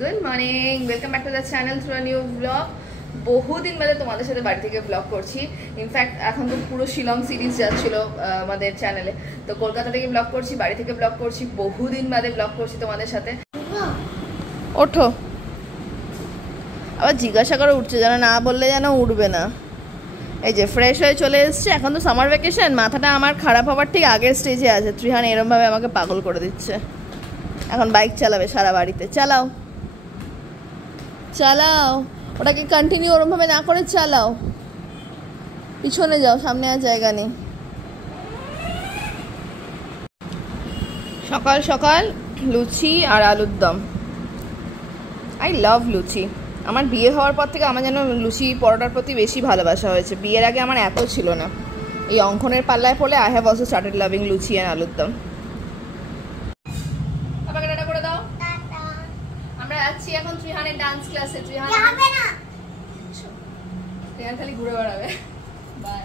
Good morning, welcome back to the channel through a new blog. বহুদিন বাদে তোমাদের সাথে বাড়ি থেকে ব্লগ করছি। ইনফ্যাক্ট এখন তো পুরো শিলং সিরিজ যাচ্ছিল আমাদের চ্যানেলে, তো কলকাতা থেকে ব্লগ করছি, বাড়ি থেকে ব্লগ করছি, বহুদিন বাদে ব্লগ করছি তোমাদের সাথে। ওঠো, আবার জিজ্ঞাসা করে উঠছে, যেন না বললে যেন উঠবে না। এই যে ফ্রেশ হয়ে চলে এসছে, এখন তো সামার ভ্যাকেশন, মাথাটা আমার খারাপ হওয়ার ঠিক আগের স্টেজে আছে। ত্রিহান এরমভাবে আমাকে পাগল করে দিচ্ছে। এখন বাইক চালাবে সারা বাড়িতে। চালাও চালাও, ওটাকে কন্টিনিউ ওরমভাবে না করে চালাও। পিছনে যাও, সামনে আর জায়গা নেই। সকাল সকাল লুচি আর আলুর দম। আই লাভ লুচি। আমার বিয়ে হওয়ার পর থেকে আমার যেন লুচি পরোটার প্রতি বেশি ভালোবাসা হয়েছে। বিয়ের আগে আমার এত ছিল না। এই অঙ্কনের পাল্লায় পড়লে I have also started loving luchi and আলুর দম। আমরা যাচ্ছি এখন ত্রিহানের ডান্স ক্লাসে। ত্রিহান খালি ঘুরে বেড়াবে। বাই।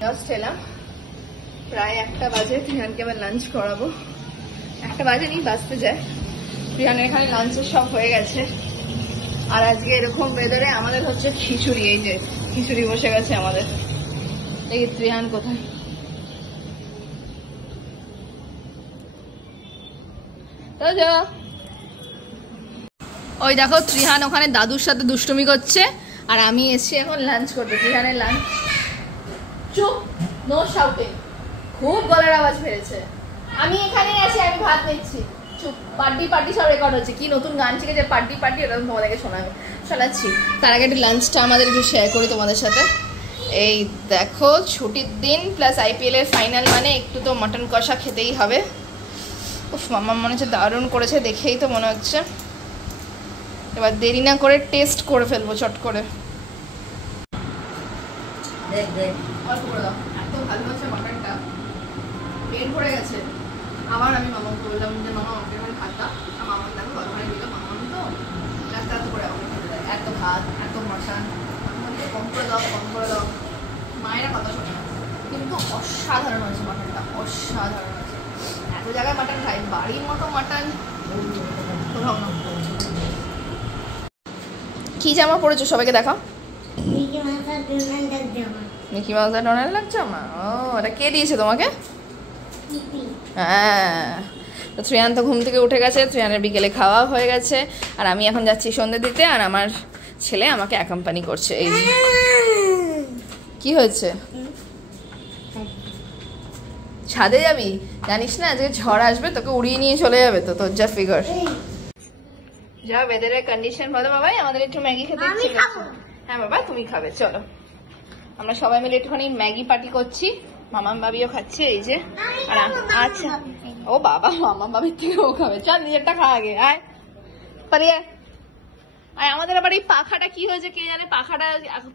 জাস্ট এলাম, প্রায় 1টা বাজে। ত্রিহানকে আবার লাঞ্চ করাবো। 1টা বাজে নি, বাজতে যায়। ত্রিহানের এখানে লাঞ্চের সব হয়ে গেছে। আর আজকে এরকম ওয়েদারে আমাদের হচ্ছে খিচুড়ি। এই যে খিচুড়ি বসে গেছে আমাদের। এই ত্রিহান কোথায়? ওই দেখো ত্রিহান ওখানে দাদুর সাথে দুষ্টুমি করছে, আর আমি এসছি এখন লাঞ্চ করতে। ত্রিহানের লাঞ্চ। চুপ, নো শাউটিং। খুব গলার আওয়াজ ফেলেছে। আমি এখানে আছি, আমি ভাত নিচ্ছি। চুপ। পার্টি পার্টি সব রেকর্ড হচ্ছে। কি নতুন গান শিখেছে পার্টি পার্টি, ওটা তোমাদেরকে শোনাচ্ছি। তার আগে একটু লাঞ্চটা আমাদের একটু শেয়ার করি তোমাদের সাথে। এই দেখো, ছুটির দিন প্লাস IPL এর ফাইনাল, মানে একটু তো মটন কষা খেতেই হবে। উফ, মামা মনে হচ্ছে দারুণ করেছে, দেখেই তো মনে হচ্ছে। এবার দেরি না করে টেস্ট করে ফেলবো চট করে। অল্প করে দাও, এত ভালো হচ্ছে মটনটা, পেট ভরে গেছে। আবার আমি মামাকে বললাম যে মামা আমাকে এখানে ভাত দাও। আর মামা দেখো ভালো করে দিল। মামা তো এত করে আমাকে খেতে দেয়, এত ভাত এত মটন, কম করে দাও কম করে দাও। মায়েরা কথা শোনে না, কিন্তু অসাধারণ হয়েছে মটনটা, অসাধারণ হয়েছে। এত জায়গায় মাটন খাই, বাড়ির মতো মাটন কোথাও না। কি জামা পরেছো সবাইকে দেখাও। মিকি মাউস আর ডোনাল্ড লাগছে আমার। ও, এটা কে দিয়েছে তোমাকে? হ্যাঁ। তো ত্রিয়ান তো ঘুম থেকে উঠে গেছে, ত্রিয়ানের বিকেলে খাওয়া হয়ে গেছে, আর আমি এখন যাচ্ছি সন্ধ্যে দিতে। আর আমার ছেলে আমাকে অ্যাকম্পানি করছে। এই কি হয়েছে? ছাদে যাবি? জানিস না আজকে ঝড় আসবে, তোকে উড়িয়ে নিয়ে চলে যাবে তো। তোর যা ফিগার, যা ওয়েদারের কন্ডিশন। বলো বাবাই, আমাদের একটু ম্যাগি খেতে ইচ্ছে করছে। হ্যাঁ বাবা, তুমি খাবে, চলো। আমরা সবাই মিলে একটুখানি ম্যাগি পার্টি করছি। মামাম বাবিও খাচ্ছে, এই যে। আর আচ্ছা, ও বাবা, মামাম বাবির থেকে ও খাবে। চল নিজেরটা খা আগে, আয় পারিয়ে। আর আমাদের আবার এই পাখাটা কি হয়েছে কে জানে, পাখাটা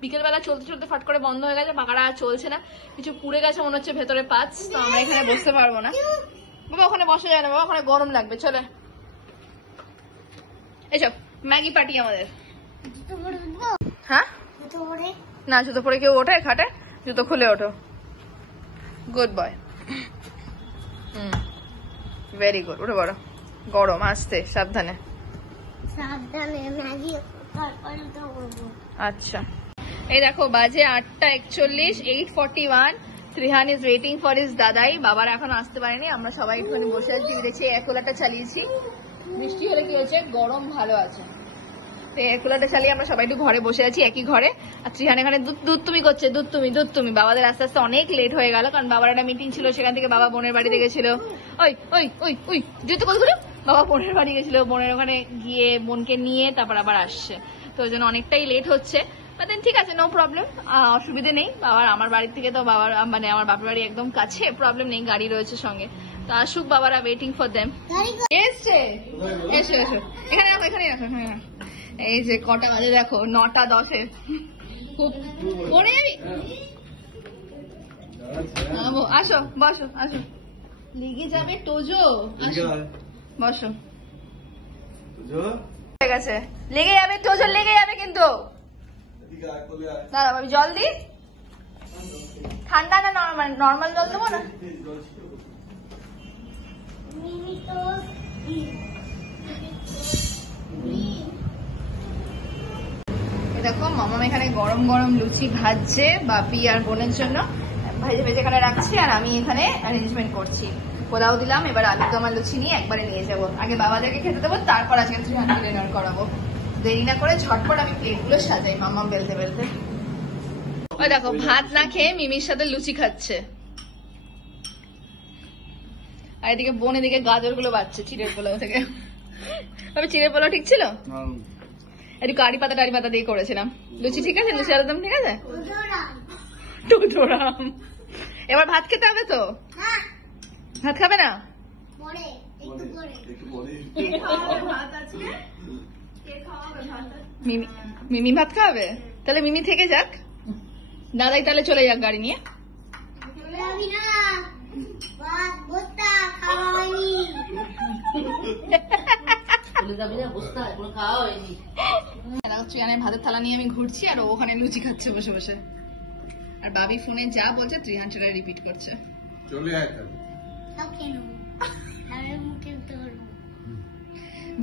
বিকেলবেলা চলতে চলতে ফট করে বন্ধ হয়ে গেছে। পাখাটা আর চলছে না, কিছু পুড়ে গেছে মনে হচ্ছে ভেতরে পাঁচ। তো আমরা এখানে বসতে পারবো না বাবা, ওখানে বসা যায় না বাবা, ওখানে গরম লাগবে। চলে এইসব ম্যাগি পার্টি আমাদের। হ্যাঁ না, জুতো পরে কেউ ওঠে খাটে? জুতো খুলে ওঠো। Good boy. Very good. উঠে পড়ো। গরম আসতে, সাবধানে। আচ্ছা, এই দেখো বাজে 8:41, 8:41। Trihan is waiting for his দাদাই। বাবার এখন আসতে পারেনি, আমরা সবাই একটুখানি বসে আছি। দেখছি এয়ার কুলারটা চালিয়েছি। বৃষ্টি হলে কি হয়েছে, গরম ভালো আছে। এয়ার কুলারটা চালিয়ে আমরা সবাই একটু ঘরে বসে আছি, একই ঘরে। আর ত্রিহান এখানে দুধ তুমি করছে, দুধ তুমি। বাবাদের আস্তে আস্তে অনেক লেট হয়ে গেল, কারণ বাবার একটা মিটিং ছিল, সেখান থেকে বাবা বোনের বাড়িতে গেছিল। ওই ওই ওই ওই যেহেতু কতগুলো বাবা বোনের বাড়ি গেছিল, বোনের ওখানে গিয়ে বোনকে নিয়ে তারপর আবার আসছে। তো ওই জন্য অনেকটাই লেট হচ্ছে। ঠিক আছে, নো প্রবলেম, অসুবিধে নেই। বাবার আমার বাড়ির থেকে তো বাবার মানে আমার বাপের বাড়ি একদম কাছে, প্রবলেম নেই, গাড়ি রয়েছে সঙ্গে। তো আসুক বাবারা, ওয়েটিং ফর দেম। এসছে, এসো এসো, এখানে রাখো, এখানে রাখো। হ্যাঁ, এই যে কটা বাজে দেখো, 9:10। খুব পড়ে যাবি। আসো বসো, আসো, লেগে যাবে টোজো। বসো, ঠিক আছে, লেগে যাবে টোজো, লেগে যাবে কিন্তু। দাঁড়া ভাবি, জল দি। ঠান্ডা না নরমাল? নরমাল জল দেবো না? দেখো মামা এখানে গরম গরম লুচি ভাজছে বাপি আর বোনের জন্য, ভেজে ভেজে এখানে রাখছি, আর আমি এখানে অ্যারেঞ্জমেন্ট করছি। পোলাও দিলাম, এবার আলু দমা লুচি নিয়ে একবারে নিয়ে যাবো। আগে বাবাদেরকে খেতে দেবো, তারপর আজকে 300 ডিনার করাবো। দেরি না করে ঝটপট আমি প্লেটগুলো সাজাই মামা বেলতে বেলতে। ওই দেখো ভাত না খেয়ে মিমির সাথে লুচি খাচ্ছে, আর এদিকে বোন এদিকে গাজর গুলো বাচ্ছে চিড়ের পোলাও থেকে। তবে চিড়ের পোলাও ঠিক ছিল, একটু কারি পাতা টারি পাতা দিয়ে করেছিলাম। লুচি ঠিক আছে? লুচি আলুদম ঠিক আছে? টুকরাম। এবার ভাত খেতে হবে তো? ভাত খাবে না? মিমি ভাত খাবে? তাহলে মিমি থেকে যাক, দাদাই তাহলে চলে যাক গাড়ি নিয়ে। ভাতের থালা নিয়ে আমি ঘুরছি, আর ওখানে লুচি খাচ্ছে বসে বসে, আর বাবি ফোনে যা বলছে 300 রিপিট করছে।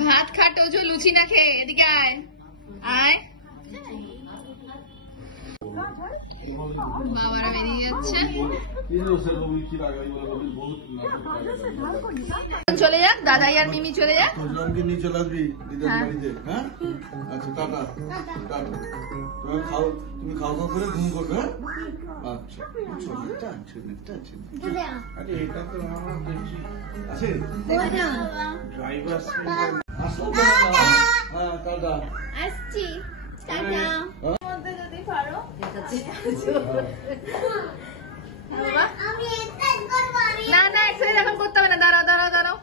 ভাত খাটো যে লুচি না খেয়ে, এদিকে আয় আয়। বাবারা বেরিয়ে যাচ্ছে, চলে যাক দাদাই আর মিমি চলে যাক। নিয়ে চলে আসবি দিদার বাড়িতে। হ্যাঁ আচ্ছা টাটা টাটা। তুমি খাওয়া দাওয়া করে ঘুম করবে। হ্যাঁ আচ্ছা ছোটটা ছোটটা ছোটটা। আরে এটা তো আমরা দেখছি আছে ড্রাইভার আসো না। হ্যাঁ টাটা আসছি টাটা। মধ্যে যদি পারো না না এক্সারসাইজ এখন করতে হবে না, দাঁড়াও দাঁড়াও দাঁড়াও।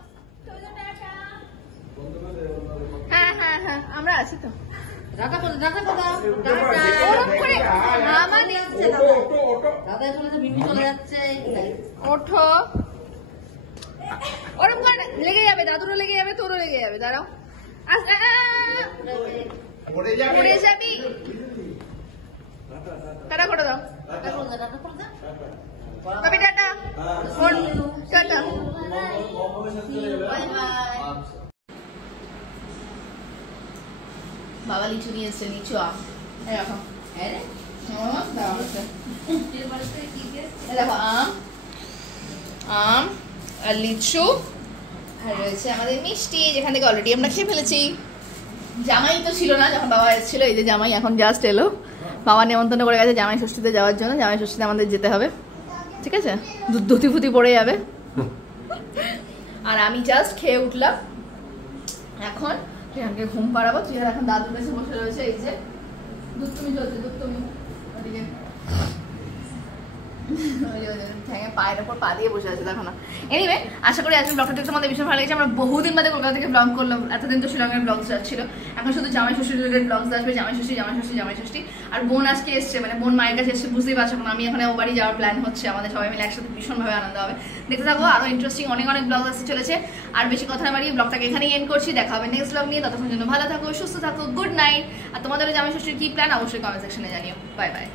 হ্যাঁ হ্যাঁ হ্যাঁ আমরা আছি তো। ওঠো, ওরকম করে লেগে যাবে, দাদুরও লেগে যাবে, তোরও লেগে যাবে। দাঁড়াও, পড়ে যাবি। টাটা করে দাও বাবি, টাটা টাটা। বাবা লিচু নিয়ে এসছে, লিচু আম এরকম দেখো, আম আম আর লিচু, আর রয়েছে আমাদের মিষ্টি, যেখান থেকে অলরেডি আমরা খেয়ে ফেলেছি। জামাই তো ছিল না যখন বাবা এসেছিল, এই যে জামাই এখন জাস্ট এলো। বাবা নেমন্তন্ন করে গেছে জামাই ষষ্ঠীতে যাওয়ার জন্য, জামাই ষষ্ঠীতে আমাদের যেতে হবে, ঠিক আছে? ধুতি ফুতি পড়ে যাবে। আর আমি জাস্ট খেয়ে উঠলাম, এখন ত্রিহানকে ঘুম পাড়াবো। ত্রিহান এখন দাদুর কাছে বসে রয়েছে, এই যে দুধ তুমি চলছে, দুধ তুমি ওদিকে পায়ের ওপর পা দিয়ে বসে আছে, দেখো না। এনিওয়ে, আশা করি আজকে ব্লগটা দেখতে আমাদের ভীষণ ভালো লেগেছে। আমরা বহুদিন বাদে কলকাতা থেকে ব্লগ করলাম, এতদিন তো শিলংয়ের ব্লগ যাচ্ছিল, এখন শুধু জামাই ষষ্ঠী রিলেটেড ব্লগস আসবে, জামাই ষষ্ঠী জামাই ষষ্ঠী জামাই ষষ্ঠী। আর বোন আজকে এসছে, মানে বোন মায়ের কাছে এসছে, বুঝতেই পারছো। এখন আমি এখানে ও বাড়ি যাওয়ার প্ল্যান হচ্ছে, আমাদের সবাই মিলে একসাথে ভীষণভাবে আনন্দ হবে। দেখতে থাকো, আরো ইন্টারেস্টিং অনেক অনেক ব্লগ আসতে চলেছে। আর বেশি কথা না বাড়িয়ে ব্লগটাকে এখানেই এন্ড করছি। দেখা হবে নেক্সট ব্লগ নিয়ে, ততক্ষণ জন্য ভালো থাকো, সুস্থ থাকো, গুড নাইট। আর তোমাদের জামাই ষষ্ঠীর কি প্ল্যান অবশ্যই কমেন্ট সেকশনে জানিও। Bye bye.